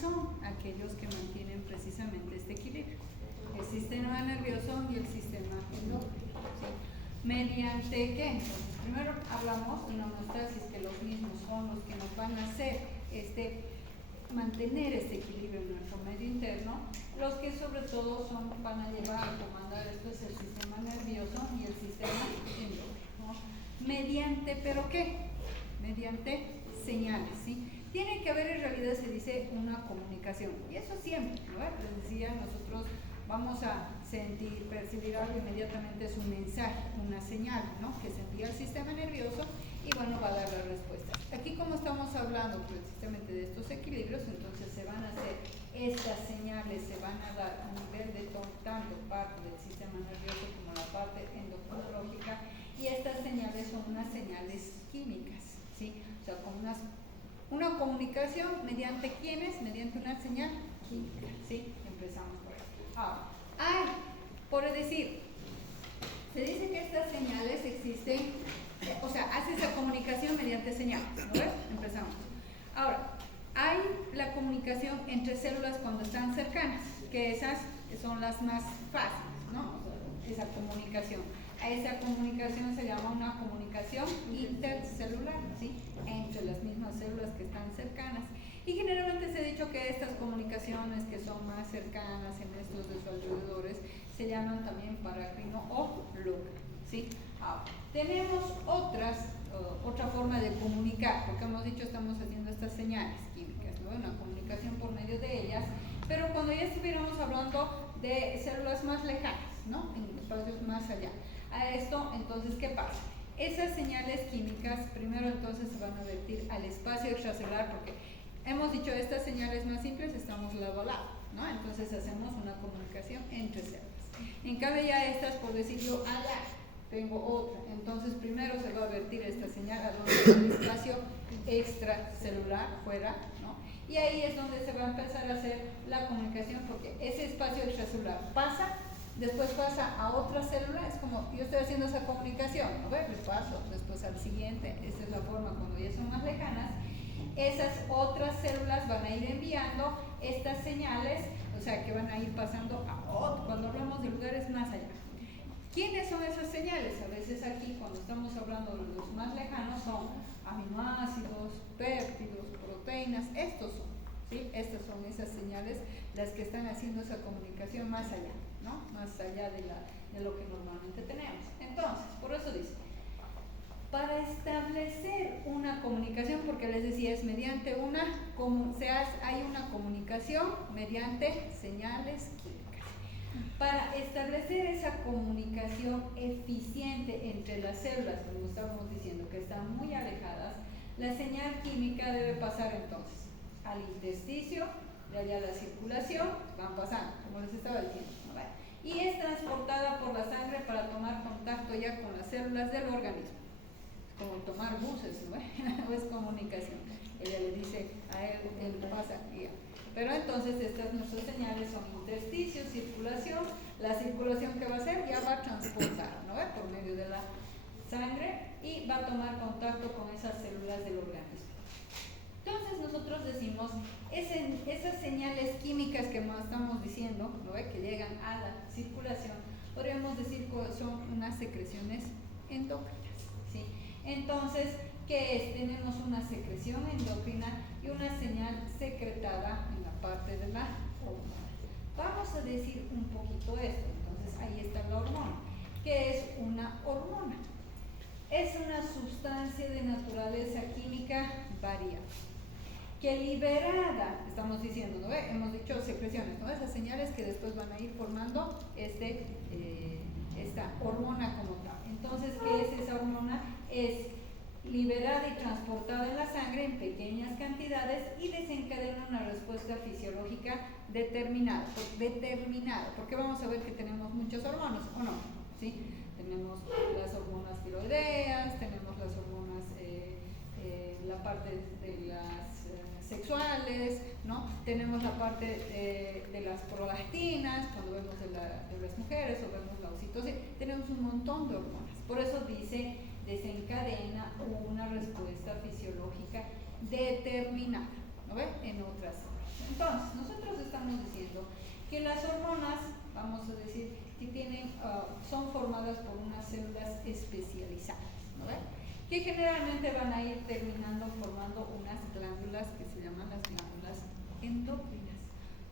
son aquellos que mantienen precisamente este equilibrio? El sistema nervioso y el sistema endocrino, ¿sí? ¿Mediante qué? Entonces, primero hablamos de una homeostasis, que los mismos son los que nos van a hacer mantener este equilibrio en nuestro medio interno. Los que sobre todo van a llevar a comandar esto es el sistema nervioso y el sistema endocrino. ¿Mediante pero qué? Mediante señales, ¿sí? Tiene que haber, en realidad se dice, una comunicación, y eso siempre, ¿no? Les decía, nosotros vamos a sentir, percibir algo, inmediatamente es un mensaje, una señal, ¿no? Que se envía al sistema nervioso y bueno, va a dar la respuesta. Aquí, como estamos hablando precisamente de estos equilibrios, entonces se van a hacer estas señales, se van a dar a nivel de tanto parte del sistema nervioso como la parte endocrinológica, y estas señales son unas señales químicas, ¿sí? O sea, con una comunicación mediante ¿quiénes? Mediante una señal química, ¿sí? Empezamos por ahí. Ahora, por decir, se dice que estas señales existen, o sea, hace esa comunicación mediante señales, ¿no ves? Empezamos. Ahora, hay la comunicación entre células cuando están cercanas, que esas son las más fáciles, ¿no? Esa comunicación. A esa comunicación se llama una comunicación intercelular, ¿sí? Entre las mismas células que están cercanas. Y generalmente se ha dicho que estas comunicaciones que son más cercanas en estos de sus alrededores se llaman también paracrino o local, ¿sí? Ahora, tenemos otra forma de comunicar, porque hemos dicho estamos haciendo estas señales químicas, ¿no? Una comunicación por medio de ellas, pero cuando ya estuviéramos hablando de células más lejanas, ¿no? En espacios más allá. A esto, entonces, ¿qué pasa? Esas señales químicas primero entonces se van a vertir al espacio extracelular, porque hemos dicho estas señales más simples estamos lado a lado, ¿no? Entonces hacemos una comunicación entre células. En cambio ya estas, por decirlo, allá tengo otra, entonces primero se va a vertir esta señal a donde está el espacio extracelular, fuera, ¿no? Y ahí es donde se va a empezar a hacer la comunicación, porque ese espacio extracelular pasa, después pasa a otra célula, es como yo estoy haciendo esa comunicación, ¿no ves? Le paso después al siguiente, esta es la forma cuando ya son más lejanas. Esas otras células van a ir enviando estas señales, o sea que van a ir pasando a otro, cuando hablamos de lugares más allá. ¿Quiénes son esas señales? A veces aquí, cuando estamos hablando de los más lejanos, son aminoácidos, péptidos, proteínas, estos son, ¿sí? Estas son esas señales las que están haciendo esa comunicación más allá, ¿no? Más allá de lo que normalmente tenemos. Entonces, por eso dice, para establecer una comunicación, porque les decía, es mediante hay una comunicación mediante señales químicas. Para establecer esa comunicación eficiente entre las células, como estábamos diciendo, que están muy alejadas, la señal química debe pasar entonces al intersticio, de allá a la circulación, van pasando, como les estaba diciendo, ¿no? Y es transportada por la sangre para tomar contacto ya con las células del organismo. Como tomar buses, ¿no? Es comunicación. Ella le dice a él pasa aquí. Pero entonces estas nuestras señales son intersticio, circulación. La circulación que va a hacer ya va a transportar, ¿no? Por medio de la sangre, y va a tomar contacto con esas células del organismo. Entonces nosotros decimos, esas señales químicas que estamos diciendo, ¿no? Que llegan a la circulación, podríamos decir que son unas secreciones endócrinas, ¿sí? Entonces, ¿qué es? Tenemos una secreción endocrina y una señal secretada en la parte de la hormona. Vamos a decir un poquito esto. Entonces, ahí está la hormona. ¿Qué es una hormona? Es una sustancia de naturaleza química variable, que liberada, estamos diciendo, ¿no? Hemos dicho secreciones, ¿no? Esas señales que después van a ir formando esta hormona como tal. Entonces, ¿qué es esa hormona? Es liberada y transportada en la sangre en pequeñas cantidades y desencadena una respuesta fisiológica determinada, porque vamos a ver que tenemos muchas hormonas, ¿o no? ¿Sí? Tenemos las hormonas tiroideas, tenemos las hormonas, la parte de las sexuales, ¿no? Tenemos la parte de las prolactinas, cuando vemos de las mujeres, o vemos la oxitocina, tenemos un montón de hormonas. Por eso dice, desencadena una respuesta fisiológica determinada. ¿no ve? En otras células. Entonces, nosotros estamos diciendo que las hormonas, vamos a decir, que tienen, son formadas por unas células especializadas, ¿no ve? Que generalmente van a ir terminando formando unas glándulas que se llaman las glándulas endócrinas.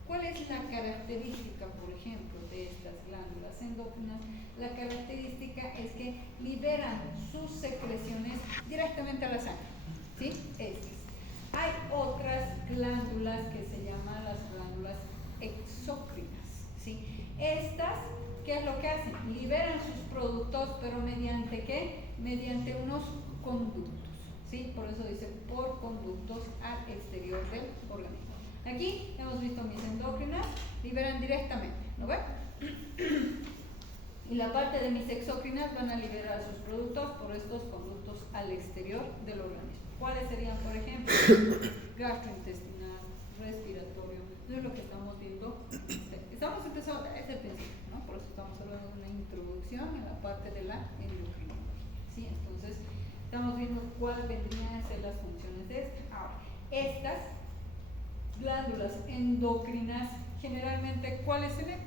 ¿Cuál es la característica, por ejemplo, de estas glándulas endócrinas? La característica es que liberan sus secreciones directamente a la sangre, ¿sí? Estas. Hay otras glándulas que se llaman las glándulas exócrinas, ¿sí? Estas, ¿qué es lo que hacen? Liberan sus productos, pero ¿mediante qué? Mediante unos conductos, ¿sí? Por eso dice por conductos al exterior del organismo. Aquí hemos visto mis endócrinas, liberan directamente, ¿lo ven? Y la parte de mis exócrinas van a liberar sus productos por estos conductos al exterior del organismo. ¿Cuáles serían, por ejemplo? Gastrointestinal, respiratorio. Eso es lo que estamos viendo. Estamos empezando desde el principio, ¿no? Por eso estamos hablando de una introducción en la parte de la endocrinología, ¿sí? Entonces, estamos viendo cuáles vendrían a ser las funciones de esta. Ahora, estas glándulas endocrinas, generalmente, ¿cuáles tenemos?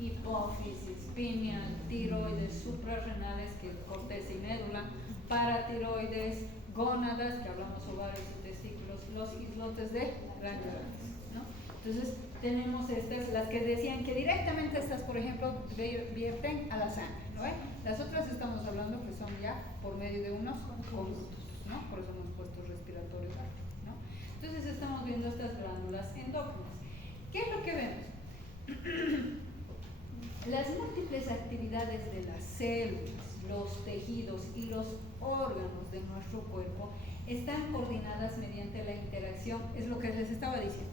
Hipófisis, pineal, tiroides, suprarrenales, que es corteza y médula, paratiroides, gónadas, que hablamos ovarios y testículos, los islotes de Langerhans, ¿no? Entonces, tenemos estas, las que decían que directamente estas, por ejemplo, vierten a la sangre, ¿no? Las otras estamos hablando que son ya por medio de unos conductos, ¿no? Por eso hemos puesto respiratorio, ¿no? Entonces, estamos viendo estas glándulas endócrinas. ¿Qué es lo que vemos? Las múltiples actividades de las células, los tejidos y los órganos de nuestro cuerpo están coordinadas mediante la interacción, es lo que les estaba diciendo,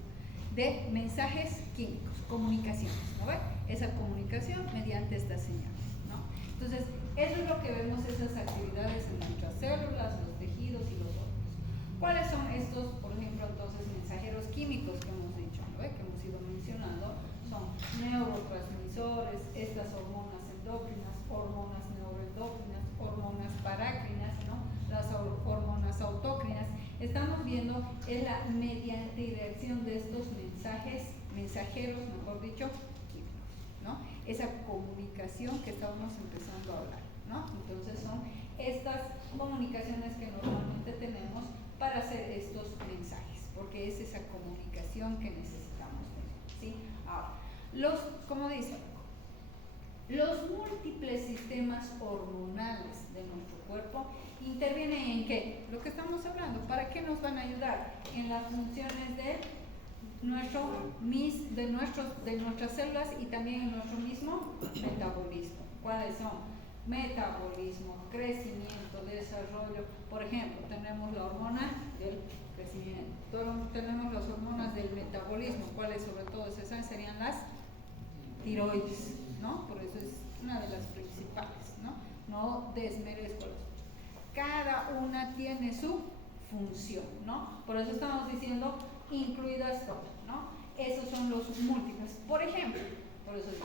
de mensajes químicos, comunicaciones, ¿no ve? Esa comunicación mediante estas señales, ¿no? Entonces, eso es lo que vemos, esas actividades en nuestras células, los tejidos y los órganos. ¿Cuáles son estos, por ejemplo, entonces, mensajeros químicos que hemos dicho, ¿no ve? Que hemos ido mencionando? Son neurotransmisores, estas hormonas endócrinas, hormonas neuroendócrinas, hormonas parácrinas, ¿no? Las hormonas autócrinas. Estamos viendo es la mediante dirección de estos mensajeros, mejor dicho, químicos, ¿no? Esa comunicación que estábamos empezando a hablar, ¿no? Entonces son estas comunicaciones que normalmente tenemos para hacer estos mensajes, porque es esa comunicación que necesitamos tener, ¿sí? Ahora, como dice, los múltiples sistemas hormonales de nuestro cuerpo intervienen en qué? Lo que estamos hablando, ¿para qué nos van a ayudar? En las funciones de nuestras células y también en nuestro mismo metabolismo. ¿Cuáles son? Metabolismo, crecimiento, desarrollo. Por ejemplo, tenemos la hormona del crecimiento, tenemos las hormonas del metabolismo. ¿Cuáles sobre todo esas serían las tiroides, ¿no? Por eso es una de las principales, ¿no? No desmerezco las otras. Cada una tiene su función, ¿no? Por eso estamos diciendo incluidas todas, ¿no? Esos son los múltiples. Por ejemplo, por eso dice,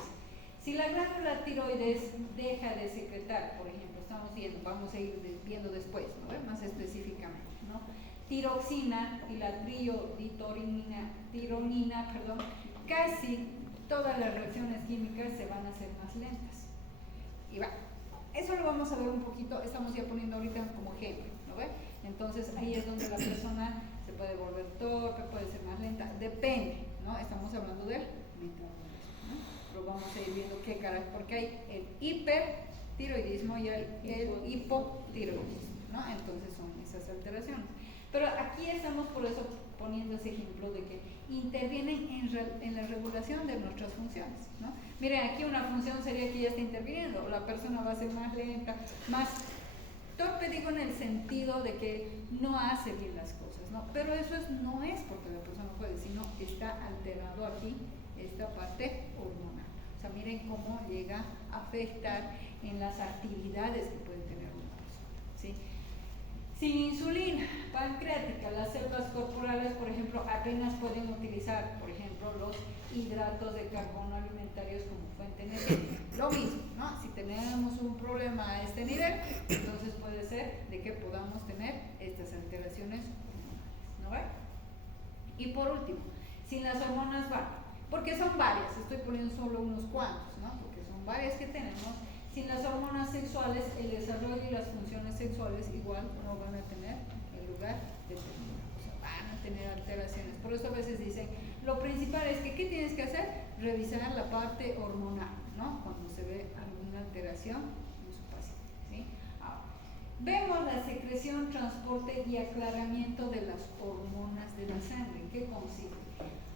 si la glándula tiroides deja de secretar, por ejemplo, estamos viendo, vamos a ir viendo después, ¿no? Más específicamente, ¿no? Tiroxina y la tironina, casi todas las reacciones químicas se van a hacer más lentas. Y va, eso lo vamos a ver un poquito, estamos ya poniendo ahorita como ejemplo, ¿no ve? Entonces ahí es donde la persona se puede volver torpe, puede ser más lenta, depende, ¿no? Estamos hablando del metabolismo, ¿no? Pero vamos a ir viendo qué carácter, porque hay el hipertiroidismo y el hipotiroidismo, ¿no? Entonces son esas alteraciones. Pero aquí estamos por eso poniendo ese ejemplo de que intervienen en la regulación de nuestras funciones, ¿no? Miren, aquí una función sería que ya está interviniendo, la persona va a ser más lenta, más torpe, digo en el sentido de que no hace bien las cosas, ¿no? Pero eso no es porque la persona puede, sino que está alterado aquí esta parte hormonal. O sea, miren cómo llega a afectar en las actividades que puede tener una persona, ¿sí? Sin insulina pancreática, las células corporales, por ejemplo, apenas pueden utilizar, por ejemplo, los hidratos de carbono alimentarios como fuente energética. Lo mismo, ¿no? Si tenemos un problema a este nivel, entonces puede ser de que podamos tener estas alteraciones hormonales. ¿no ve? Y por último, si las hormonas van, porque son varias, estoy poniendo solo unos cuantos, ¿no? Porque son varias que tenemos. Sin las hormonas sexuales, el desarrollo y las funciones sexuales igual no van a tener el lugar determinado, o sea, van a tener alteraciones. Por eso a veces dicen, lo principal es que, ¿qué tienes que hacer? Revisar la parte hormonal, ¿no? Cuando se ve alguna alteración en su paciente, ¿sí? Ahora, vemos la secreción, transporte y aclaramiento de las hormonas de la sangre. ¿En qué consiste?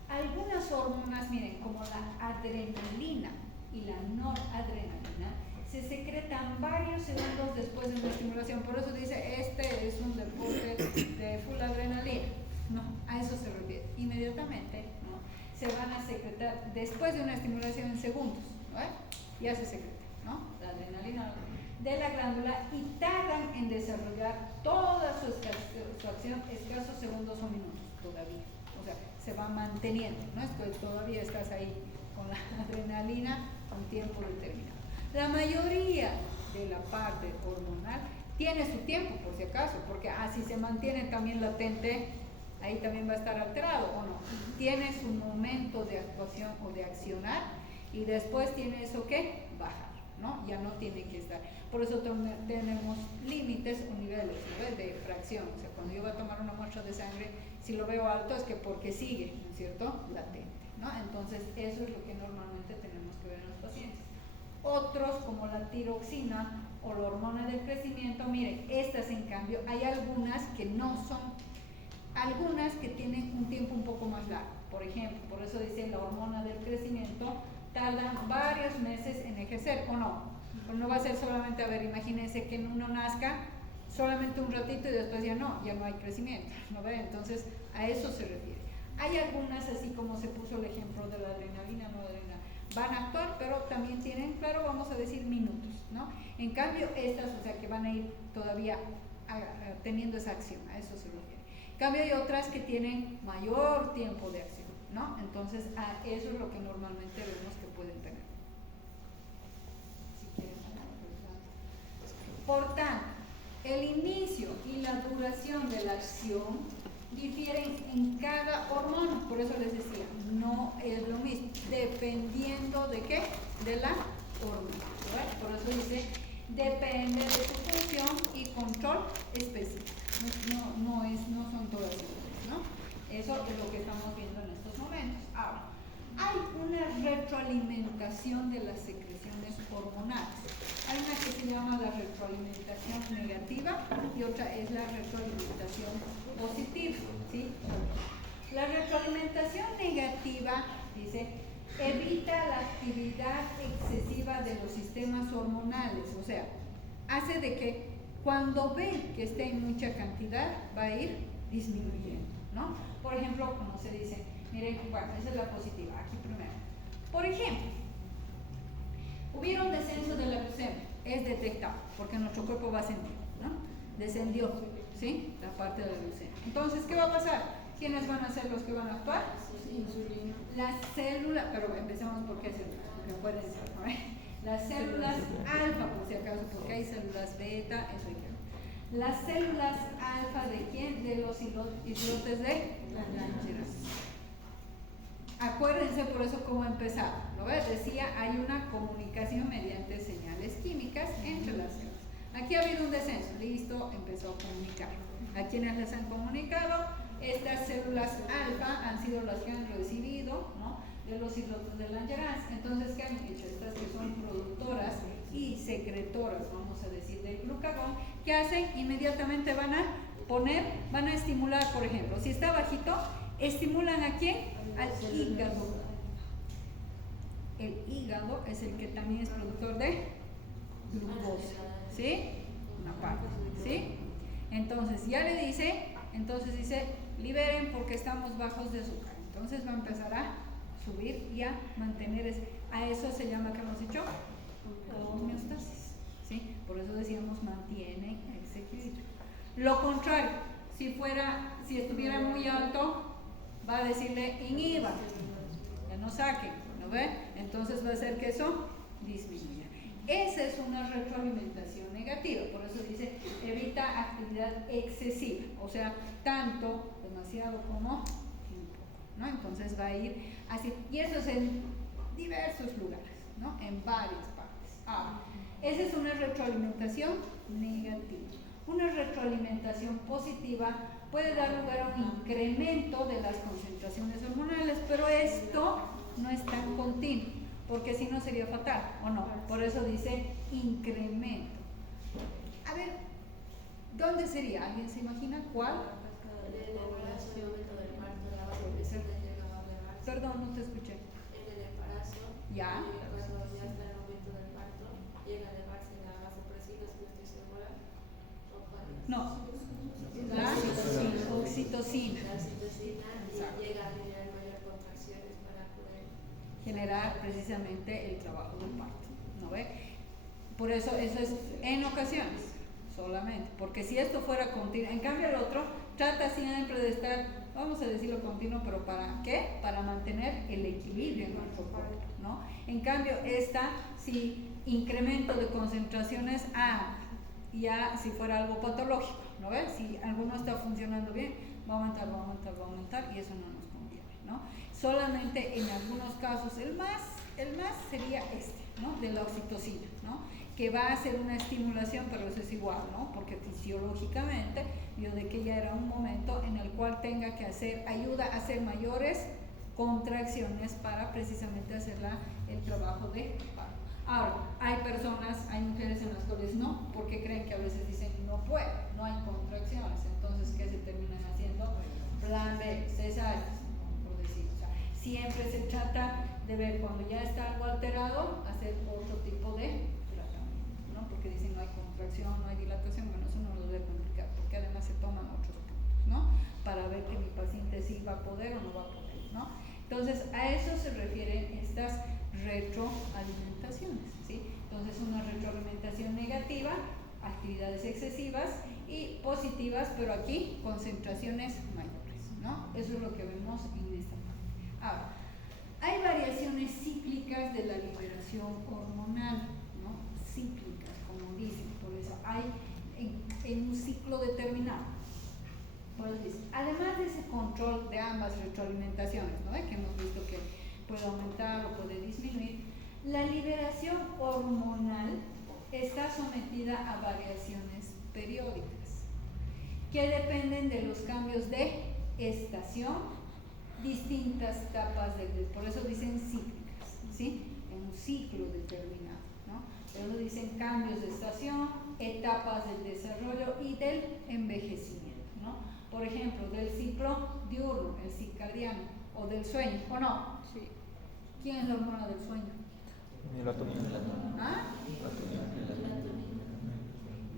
Algunas hormonas, miren, como la adrenalina y la noradrenalina, se secretan varios segundos después de una estimulación. Por eso dice, este es un deporte de full adrenalina. No, a eso se refiere. Inmediatamente, ¿no? Se van a secretar después de una estimulación en segundos, ¿no? Ya se secreta, ¿no? La adrenalina de la glándula y tardan en desarrollar toda su acción escasos segundos o minutos todavía. O sea, se va manteniendo, ¿no? Es que todavía estás ahí con la adrenalina un tiempo determinado. La mayoría de la parte hormonal tiene su tiempo, por si acaso, porque si se mantiene también latente, ahí también va a estar alterado, ¿o no? Tiene su momento de actuación o de accionar y después tiene eso que bajar, ¿no? Ya no tiene que estar. Por eso tenemos límites o niveles, ¿no? De fracción. O sea, cuando yo voy a tomar una muestra de sangre, si lo veo alto es que porque sigue, ¿no es cierto? Latente, ¿no? Entonces, eso es lo que normalmente tenemos que ver en los pacientes. Otros, como la tiroxina o la hormona del crecimiento, miren, estas en cambio, hay algunas que no son, algunas que tienen un tiempo un poco más largo. Por ejemplo, por eso dice la hormona del crecimiento tarda varios meses en ejercer, ¿o no? Pero no va a ser solamente, a ver, imagínense que uno nazca solamente un ratito y después ya no hay crecimiento, ¿no ve? Entonces, a eso se refiere. Hay algunas, así como se puso el ejemplo de la adrenalina, no adrenalina, van a actuar, pero también tienen, claro, vamos a decir minutos, ¿no? En cambio, estas, o sea, que van a ir todavía teniendo esa acción, a eso se refiere. En cambio, hay otras que tienen mayor tiempo de acción, ¿no? Entonces, eso es lo que normalmente vemos que pueden tener. Si quieren, por tanto, el inicio y la duración de la acción difieren en cada hormona, por eso les decía, no es lo mismo, dependiendo de qué, de la hormona, ¿verdad? Por eso dice, depende de su función y control específico, no son todas iguales, ¿no? Eso es lo que estamos viendo en estos momentos. Ahora, hay una retroalimentación de las secreciones hormonales. Hay una que se llama la retroalimentación negativa y otra es la retroalimentación positiva, ¿sí? La retroalimentación negativa, dice, evita la actividad excesiva de los sistemas hormonales, o sea, hace de que cuando ve que está en mucha cantidad, va a ir disminuyendo, ¿no? Por ejemplo, como se dice, miren, bueno, esa es la positiva, aquí primero. Por ejemplo, hubiera un descenso de la glucemia, es detectado, porque nuestro cuerpo va a sentir, ¿no? Descendió, ¿sí? La parte de la glucemia. Entonces, ¿qué va a pasar? ¿Quiénes van a ser los que van a actuar? Insulina. Las células, pero empecemos por qué células, porque pueden ser, ¿no? Las células alfa, por si acaso, porque hay células beta, eso hay que ver. Las células alfa de quién? De los islotes de Langerhans. Acuérdense por eso cómo empezaba, ¿no ves? Decía, hay una comunicación mediante señales químicas entre las células. Aquí ha habido un descenso, listo, empezó a comunicar. ¿A quienes les han comunicado? Estas células alfa han sido las que han recibido, ¿no? De los islotes de Langerhans. Entonces, ¿qué han hecho? Estas que son productoras y secretoras, vamos a decir, del glucagón, ¿qué hacen? Inmediatamente van a estimular, por ejemplo, si está bajito, estimulan ¿a quién? Al hígado. El hígado es el que también es productor de glucosa, ¿sí? Una parte, ¿sí? Entonces ya le dice, liberen porque estamos bajos de azúcar. Entonces va a empezar a subir y a mantener, a eso se llama, ¿qué hemos dicho? Homeostasis, ¿sí? Por eso decíamos mantienen ese equilibrio. Lo contrario, si estuviera muy alto, va a decirle inhiba, ya no saquen, ¿no ve? Entonces va a hacer que eso disminuya. Esa es una retroalimentación negativa, por eso dice evita actividad excesiva, o sea, tanto, demasiado como un poco, ¿no? Entonces va a ir así, y eso es en diversos lugares, ¿no? En varias partes. Ahora, esa es una retroalimentación negativa. Una retroalimentación positiva puede dar lugar a un incremento de las concentraciones hormonales, pero esto no es tan continuo, porque si no sería fatal, ¿o no? Por eso dice incremento. A ver, ¿dónde sería? ¿Alguien se imagina cuál? Perdón, no te escuché. En el embarazo. ¿Ya? Cuando ya está el momento del parto, llega a elevarse la vasopresina, si no estoy segura. No. La oxitocina. La oxitocina llega a generar mayor contracciones para poder generar precisamente el trabajo del parto, ¿no ve? Por eso es en ocasiones solamente, porque si esto fuera continuo, en cambio el otro trata siempre de estar, vamos a decirlo continuo, pero ¿para qué? Para mantener el equilibrio en nuestro cuerpo, ¿no? En cambio esta, si incremento de concentraciones, ya si fuera algo patológico, ¿no ves? Si algo no está funcionando bien, va a aumentar, va a aumentar, va a aumentar, y eso no nos conviene, ¿no? Solamente en algunos casos, el más sería ¿no? De la oxitocina, ¿no? Que va a hacer una estimulación, pero eso es igual, ¿no? Porque fisiológicamente, yo de que ya era un momento en el cual tenga que ayuda a hacer mayores contracciones para precisamente hacer el trabajo de parto. Ahora, hay mujeres en las cuales no, porque creen que a veces dicen no puedo, no hay contracciones, entonces ¿qué se terminan haciendo? Plan B, cesáreas, por decir. O sea, siempre se trata de ver cuando ya está algo alterado, hacer otro tipo de tratamiento, ¿no? Porque dicen no hay contracción, no hay dilatación, bueno, eso no lo debe complicar, porque además se toman otros puntos, ¿no? Para ver que mi paciente sí va a poder o no va a poder, ¿no? Entonces, a eso se refieren estas retroalimentaciones, ¿sí? Entonces, una retroalimentación negativa, actividades excesivas, y positivas, pero aquí concentraciones mayores, ¿no? Eso es lo que vemos en esta parte. Ahora, hay variaciones cíclicas de la liberación hormonal, ¿no? Cíclicas, como dicen, por eso hay en un ciclo determinado. Pues, además de ese control de ambas retroalimentaciones, ¿no? Que hemos visto que puede aumentar o puede disminuir, la liberación hormonal está sometida a variaciones periódicas que dependen de los cambios de estación, distintas etapas por eso dicen cíclicas, ¿sí? En un ciclo determinado, ¿no? Por eso dicen cambios de estación, etapas del desarrollo y del envejecimiento, ¿no? Por ejemplo, del ciclo diurno, el circadiano, o del sueño, ¿o no? Sí. ¿Quién es la hormona del sueño? Melatonina. ¿Ah?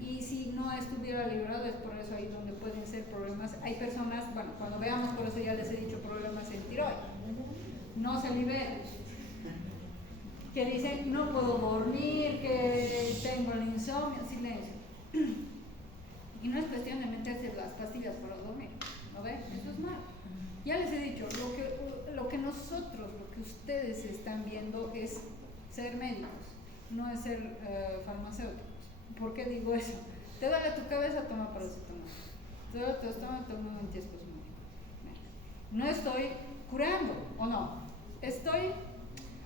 Y si no estuviera liberado, es por eso ahí donde pueden ser problemas. Hay personas, bueno, cuando veamos, por eso ya les he dicho, problemas en tiroides, no se liberan, que dicen no puedo dormir, que tengo el insomnio, silencio. Y no es cuestión de meterse las pastillas para dormir, ¿no ven? Eso es malo. Ya les he dicho, lo que nosotros, lo que ustedes están viendo es ser médicos, no es ser farmacéuticos. ¿Por qué digo eso? Te duele tu cabeza, toma paracetamol. Te duele tu estómago, toma un antiespasmódico. No estoy curando, ¿o no?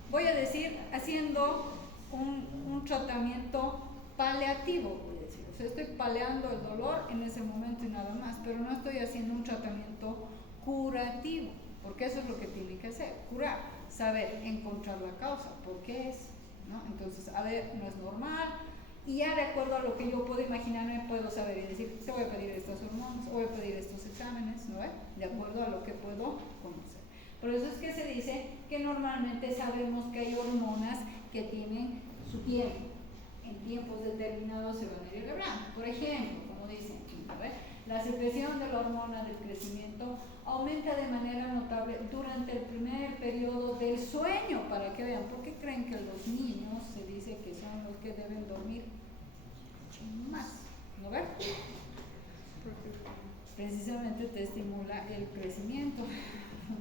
Voy a decir, haciendo un tratamiento paliativo, voy a decir. O sea, estoy paliando el dolor en ese momento y nada más, pero no estoy haciendo un tratamiento curativo, porque eso es lo que tiene que hacer, curar, saber encontrar la causa, ¿por qué es? ¿No? Entonces, a ver, no es normal, y ya de acuerdo a lo que yo puedo imaginarme, puedo saber y decir, te voy a pedir estas hormonas, voy a pedir estos exámenes, ¿no? De acuerdo a lo que puedo conocer. Por eso es que se dice que normalmente sabemos que hay hormonas que tienen su tiempo, en tiempos determinados se van a ir liberando. Por ejemplo, como dicen, la secreción de la hormona del crecimiento aumenta de manera notable durante el primer periodo del sueño, para que vean. ¿Por qué creen que los niños se dice que son los que deben dormir más? ¿No ven? Precisamente te estimula el crecimiento,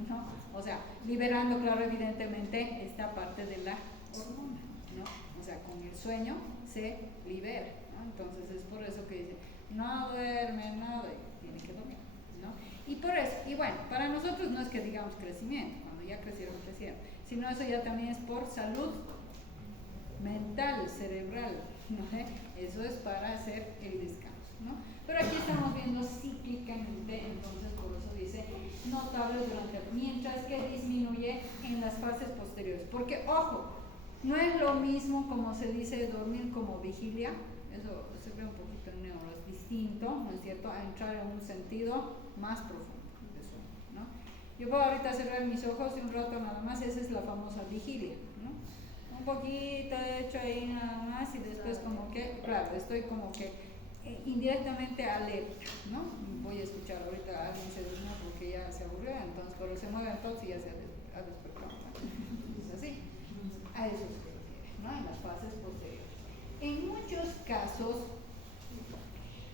¿no? O sea, liberando, claro, evidentemente, esta parte de la hormona, ¿no? O sea, con el sueño se libera, ¿no? Entonces es por eso que dice, no duerme, tiene que dormir, ¿no? Y por eso, y bueno, para nosotros no es que digamos crecimiento, cuando ya crecieron, sino eso ya también es por salud mental, cerebral, ¿no? Eso es para hacer el descanso, ¿no? Pero aquí estamos viendo cíclicamente, entonces por eso dice notable mientras que disminuye en las fases posteriores, porque ojo, no es lo mismo como se dice dormir como vigilia, eso se ve un poquito en neuro, es distinto, ¿no es cierto?, a entrar en un sentido más profundo de sueño, ¿no? Yo puedo ahorita cerrar mis ojos y un rato nada más, esa es la famosa vigilia, ¿no? Un poquito hecho ahí nada más y después como que, claro, estoy como que indirectamente alerta, ¿no? Voy a escuchar ahorita a alguien se durmió porque ya se aburrió, entonces, pero se mueve entonces y ya se ha despertado, ¿no? Es así, a eso se refiere, ¿no? En las fases posteriores. En muchos casos,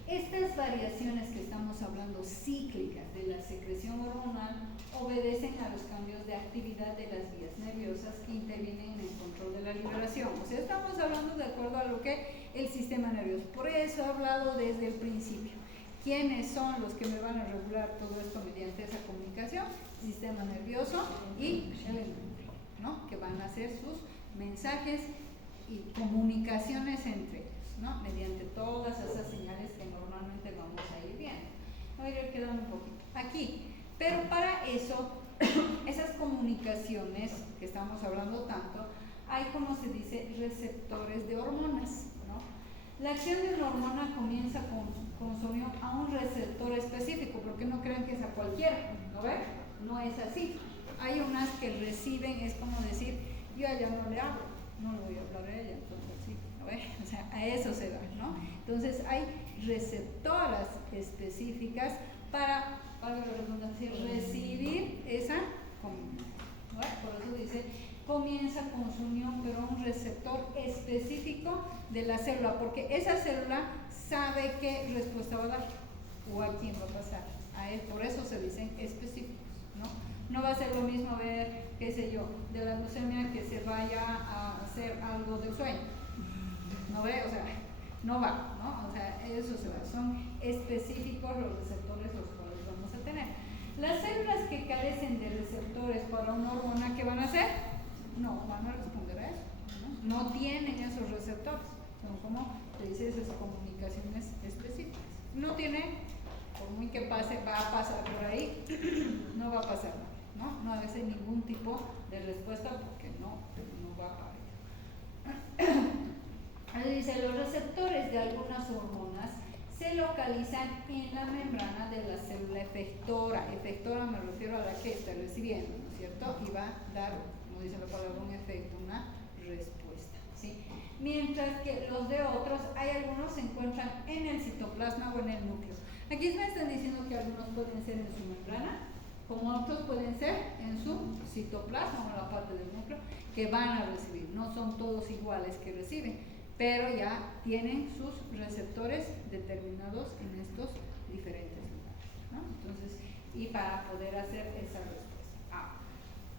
estas variaciones que estamos hablando cíclicas de la secreción hormonal obedecen a los cambios de actividad de las vías nerviosas que intervienen en el control de la liberación. O sea, estamos hablando de acuerdo a lo que el sistema nervioso. Por eso he hablado desde el principio. ¿Quiénes son los que me van a regular todo esto mediante esa comunicación? Sistema nervioso y el endocrino, ¿no? Que van a hacer sus mensajes y comunicaciones entre ellos, ¿no? Mediante todas esas señales que normalmente vamos a ir viendo. Voy a ir quedando un poquito aquí. Pero para eso, esas comunicaciones que estamos hablando tanto, hay, como se dice, receptores de hormonas, ¿no? La acción de una hormona comienza con su unión a un receptor específico, porque no crean que es a cualquiera, ¿no ven? No es así. Hay unas que reciben, es como decir, yo a ella no le hablo, no le voy a hablar a ella, entonces sí, ¿no ven? O sea, a eso se da, ¿no? Entonces hay receptoras específicas para la redundancia, recibir esa comunicación, ¿no? Por eso dice, comienza con su unión, pero un receptor específico de la célula, porque esa célula sabe qué respuesta va a dar o a quién va a pasar. A él, por eso se dicen específicos, ¿no? No va a ser lo mismo ver, qué sé yo, de la leucemia que se vaya a hacer algo del sueño. ¿No ve? O sea, no va, ¿no? O sea, eso se va. Son específicos los receptores los cuales vamos a tener. Las células que carecen de receptores para una hormona, ¿qué van a hacer? No van a responder a eso, ¿no? No tienen esos receptores. Son como, te dice, esas comunicaciones específicas. No tiene, por muy que pase, va a pasar por ahí, no va a pasar nada, ¿no? No hace ningún tipo de respuesta porque no va a parar. Ahí dice, los receptores de algunas hormonas se localizan en la membrana de la célula efectora. Efectora me refiero a la que está recibiendo, ¿no es cierto? Y va a dar, como dice la palabra, un efecto, una respuesta, ¿sí? Mientras que los de otros, hay algunos se encuentran en el citoplasma o en el núcleo. Aquí me están diciendo que algunos pueden ser en su membrana, como otros pueden ser en su citoplasma o en la parte del núcleo, que van a recibir. No son todos iguales que reciben, pero ya tienen sus receptores determinados en estos diferentes lugares, ¿no? Entonces, y para poder hacer esa respuesta.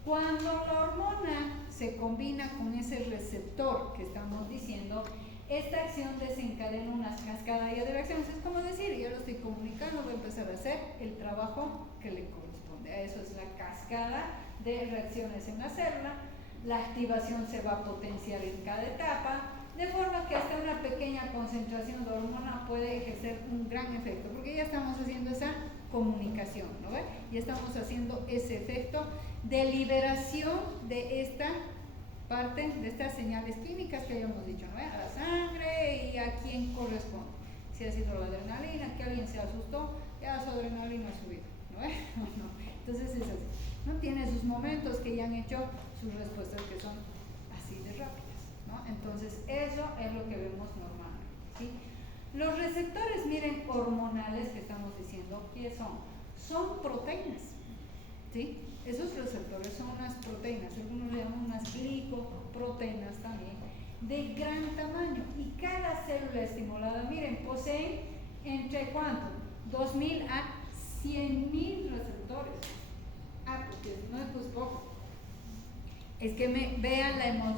Cuando la hormona se combina con ese receptor que estamos diciendo, esta acción desencadena una cascada de reacciones. Es como decir, yo lo estoy comunicando, voy a empezar a hacer el trabajo que le corresponde. A eso es la cascada de reacciones en la célula. La activación se va a potenciar en cada etapa, de forma que hasta una pequeña concentración de hormona puede ejercer un gran efecto, porque ya estamos haciendo esa comunicación, ¿no ve? Ya estamos haciendo ese efecto de liberación de esta parte, de estas señales químicas que habíamos dicho, ¿no ve? A la sangre y a quién corresponde. Si ha sido la adrenalina, que alguien se asustó, ya su adrenalina ha subido, ¿no ve? No. Entonces es así, ¿no? Tiene sus momentos que ya han hecho sus respuestas que son así de rápidas, ¿no? Entonces eso es lo que vemos normalmente, ¿sí? Los receptores, miren, hormonales que estamos diciendo, ¿qué son? Son proteínas, ¿sí? Esos receptores son unas proteínas, algunos le llaman unas glicoproteínas también, de gran tamaño, y cada célula estimulada, miren, poseen entre ¿cuánto? 2000 a 100.000 receptores. Porque no es pues poco. Es que vean la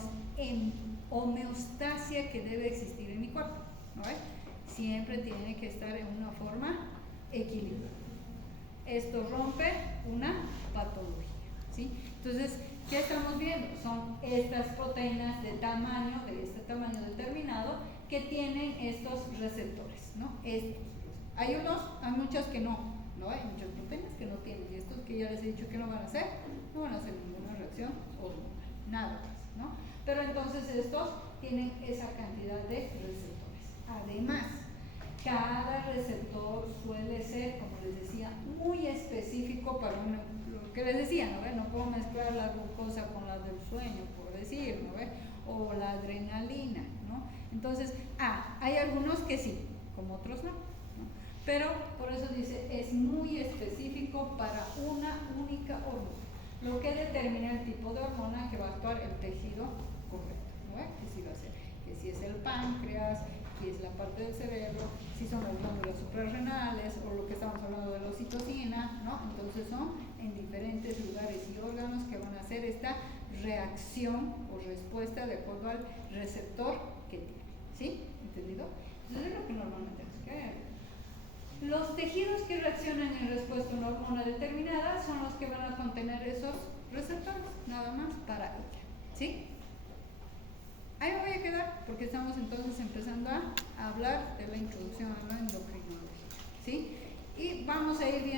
homeostasia que debe existir en mi cuerpo, ¿no ves? siempre tiene que estar en una forma equilibrada. Esto rompe una patología, ¿sí? Entonces, ¿qué estamos viendo? Son estas proteínas de este tamaño determinado, que tienen estos receptores, ¿no? Hay muchas que no, hay muchas proteínas que no tienen, y estos que ya les he dicho que no van a hacer ninguna reacción hormonal, nada más, ¿no? Pero entonces estos tienen esa cantidad de receptores. Además, cada receptor suele ser, como les decía, muy específico para lo que les decía, ¿no? No puedo mezclar la glucosa con la del sueño, por decir, ¿no? O la adrenalina, ¿no? Entonces, hay algunos que sí, como otros no, ¿no? Pero por eso dice, es muy específico para una única hormona, lo que determina el tipo de hormona que va a actuar el tejido correcto, ¿no? Que si va a ser, que si es el páncreas, si es la parte del cerebro, si son las glándulas suprarrenales o lo que estamos hablando de la oxitocina, ¿no? Entonces son en diferentes lugares y órganos que van a hacer esta reacción o respuesta de acuerdo al receptor que tiene, ¿sí? ¿Entendido? Entonces es lo que normalmente nos queda. Los tejidos que reaccionan en respuesta a una hormona determinada son los que van a contener esos receptores, nada más para ella, ¿sí? Ahí me voy a quedar porque estamos entonces empezando a hablar de la introducción a la endocrinología, ¿sí? Y vamos a ir viendo